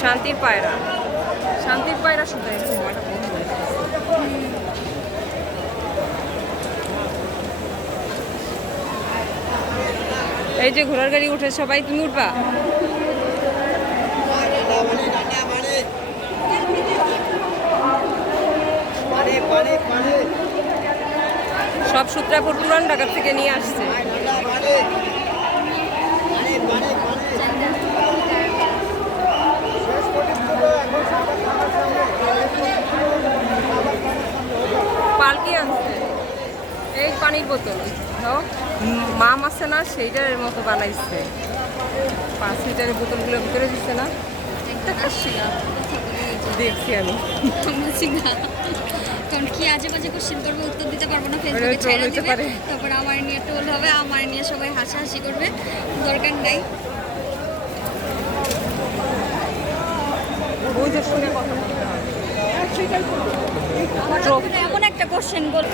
শান্তির পায়রা। শান্তির পায়রা শুধু। এই যে ঘোড়ার গাড়ি উঠে, সবাই তুমি উঠবা? সব সূত্রাপুর পুরান ঢাকা থেকে নিয়ে আসছে। পালকি আনছে। এই পানির বোতল। মাম আছে না সেইটার মতো বানাইছে। পাঁচ লিটারের বোতলগুলো ভিতরে দিচ্ছে না? দেখছি আমি। বুঝছি না। কারণ কি আজে বাজে কোশ্চেন করবে উত্তর দিতে পারব না ওটা ফেসবুকে ছেড়ে হইতে তারপর আমার নিয়ে টোল হবে আমার নিয়ে সবাই হাসাহাসি করবে। দরকার নাই। বলতে এমন একটা কোশ্চেন বল।